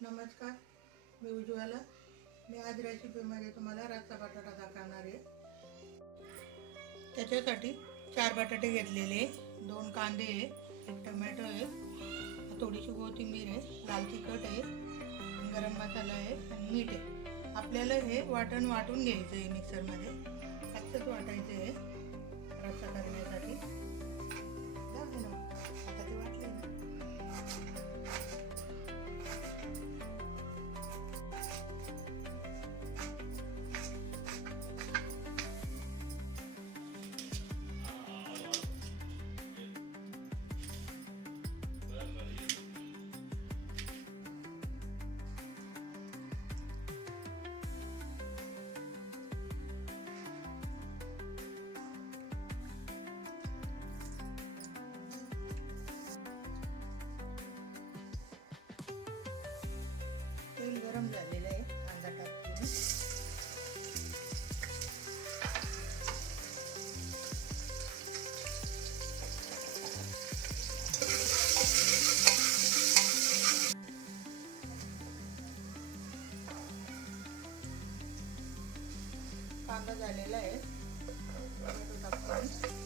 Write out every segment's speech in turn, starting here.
नमस्कार, मी उज्ज्वला. मी आज रेसिपीमध्ये तुम्हाला रस्सा बटाटा दाखवणार आहे. त्याच्यासाठी 4 बटाटे घेतलेले, 2 कांदे आहे, 1 टोमॅटो आहे, थोडीशी कोथिंबीर आहे, लाल तिखट आहे, गरम मसाला आहे आणि मीठ आहे. आपल्याला हे वाटून घ्यायचं आहे मिक्सरमध्ये. कच्चंच वाटायचं आहे रस्सा करण्यासाठी. आता ते वाटले ना. तेल गरम झालेलं आहे, कांदा टाकते. कांदा झालेला आहे, टोमॅटो टाकते.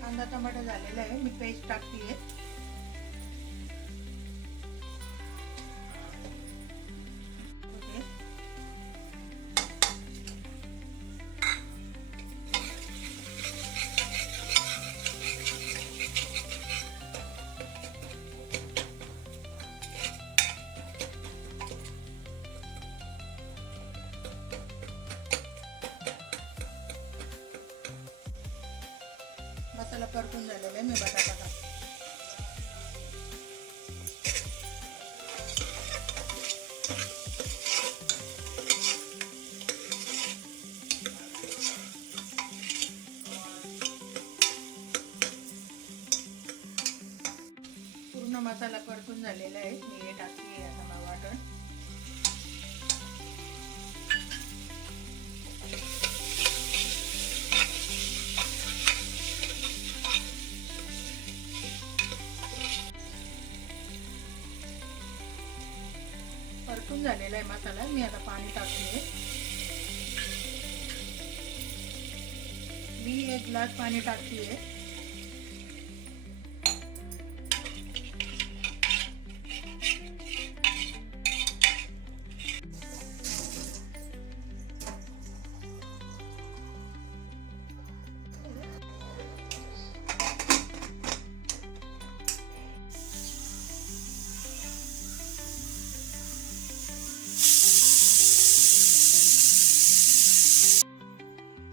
कांदा टमाटर झालेला आहे, मी पेस्ट टाकते. मसाला परतून झालेला आहे, मी बटाटा टाकते. पूर्ण मसाला परतून झालेला आहे, मी हे टाकते आता वाटण. परतून झालेला आहे मसाला, मी आता पाणी टाकते. मी 1 ग्लास पाणी टाकते.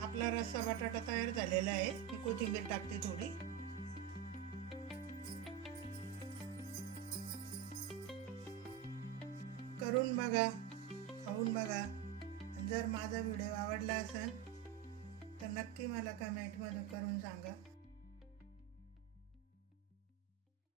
आपला रस्सा बटाटा तयार झालेला आहे. मी कोथिंबीर टाकते थोडी. करून बघा, खाऊन बघा. जर माझा व्हिडिओ आवडला असेल तर नक्की मला कमेंटमध्ये करून सांगा.